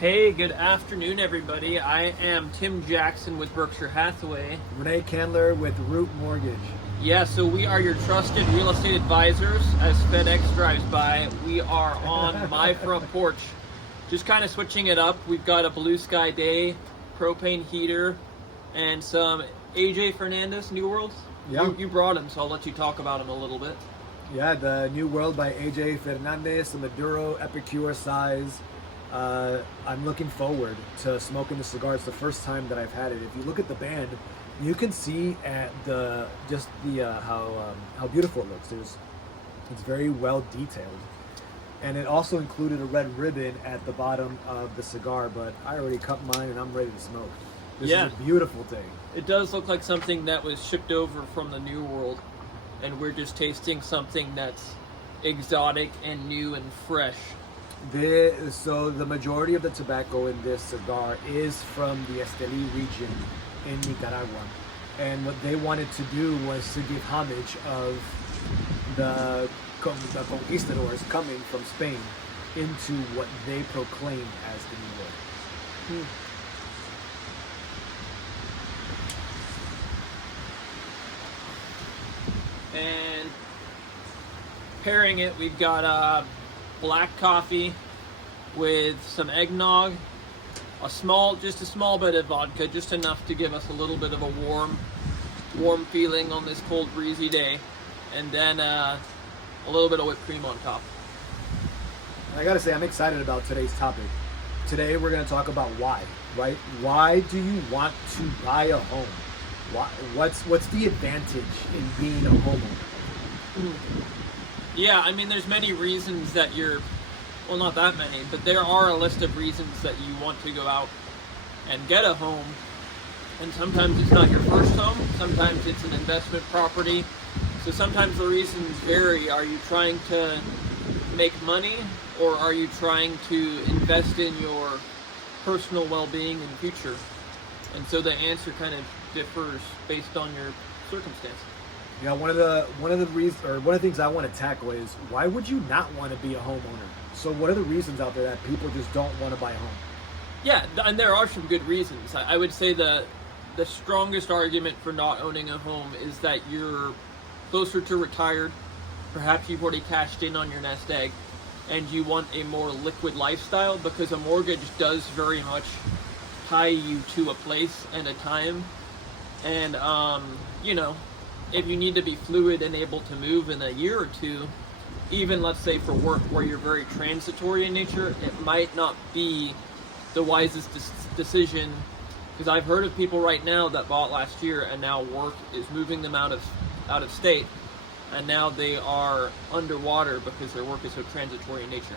Hey, good afternoon, everybody. I am Tim Jackson with Berkshire Hathaway. Renee Candler with Root Mortgage. Yeah, so we are your trusted real estate advisors. As FedEx drives by, we are on my front porch. Just kind of switching it up. We've got a blue sky day, propane heater, and some AJ Fernandez New Worlds. Yeah. You brought him, so I'll let you talk about him a little bit. Yeah, the New World by AJ Fernandez, the Maduro Epicure size. I'm looking forward to smoking the cigar. It's the first time that I've had it. If you look at the band, you can see at how beautiful it looks. It's very well detailed, and it also included a red ribbon at the bottom of the cigar. But I already cut mine and I'm ready to smoke. This Yeah. is a beautiful thing. It does look like something that was shipped over from the New World, and we're just tasting something that's exotic and new and fresh. So the majority of the tobacco in this cigar is from the Esteli region in Nicaragua, and what they wanted to do was to give homage of the conquistadors coming from Spain into what they proclaim as the New World. And pairing it, we've got black coffee with some eggnog, just a small bit of vodka, just enough to give us a little bit of a warm feeling on this cold, breezy day, and then a little bit of whipped cream on top. I gotta say, I'm excited about today's topic. Today we're gonna talk about why, right? Why do you want to buy a home? What's the advantage in being a homeowner? Yeah, I mean, there's many reasons that well, not that many, but there are a list of reasons that you want to go out and get a home. And sometimes it's not your first home, sometimes it's an investment property. So sometimes the reasons vary. Are you trying to make money, or are you trying to invest in your personal well-being in the future? And so the answer kind of differs based on your circumstance. Yeah, one of the things I want to tackle is, why would you not want to be a homeowner? So what are the reasons out there that people just don't want to buy a home? Yeah, and there are some good reasons. I would say the strongest argument for not owning a home is that you're closer to retired. Perhaps you've already cashed in on your nest egg, and you want a more liquid lifestyle, because a mortgage does very much tie you to a place and a time. And if you need to be fluid and able to move in a year or two, even let's say for work where you're very transitory in nature, it might not be the wisest decision. Because I've heard of people right now that bought last year, and now work is moving them out of state, and now they are underwater because their work is so transitory in nature.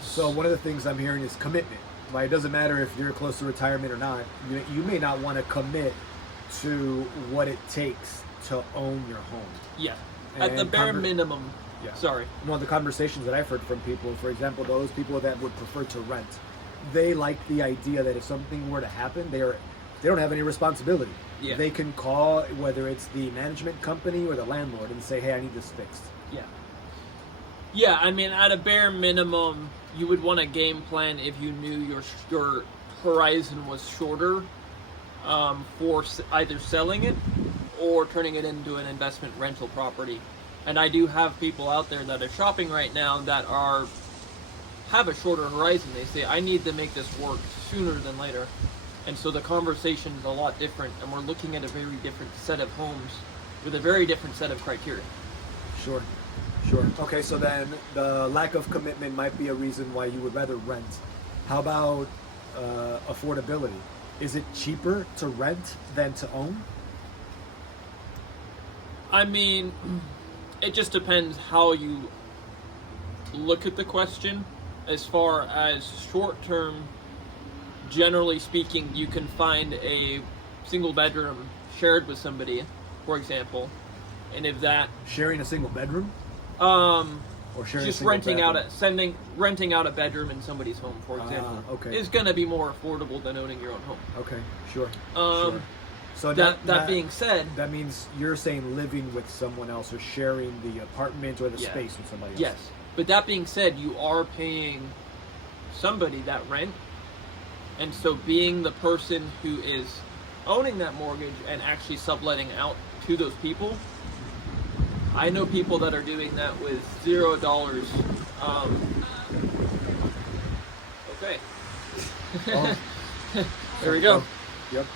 So one of the things I'm hearing is commitment. Right? It doesn't matter if you're close to retirement or not. You may not want to commit to what it takes to own your home. Yeah, at the bare minimum. Yeah. Sorry. One of the conversations that I've heard from people, for example, those people that would prefer to rent, they like the idea that if something were to happen, they don't have any responsibility. Yeah. They can call, whether it's the management company or the landlord, and say, hey, I need this fixed. Yeah. Yeah, I mean, at a bare minimum, you would want a game plan if you knew your horizon was shorter, for either selling it or turning it into an investment rental property. And I do have people out there that are shopping right now that have a shorter horizon. They say, I need to make this work sooner than later. And so the conversation is a lot different, and we're looking at a very different set of homes with a very different set of criteria. Sure. Okay, so then the lack of commitment might be a reason why you would rather rent. How about affordability? Is it cheaper to rent than to own? I mean, it just depends how you look at the question. As far as short term, generally speaking, you can find a single bedroom shared with somebody, for example, and if that Sharing a single bedroom? Or sharing just a single renting out a bedroom in somebody's home, for example, okay. is going to be more affordable than owning your own home. Okay, sure. So that being said, that means you're saying living with someone else or sharing the apartment or the space with somebody else. yes. But that being said, you are paying somebody that rent, And so being the person who is owning that mortgage and actually subletting out to those people, I know people that are doing that with $0. Okay. Oh. There we go. Yep.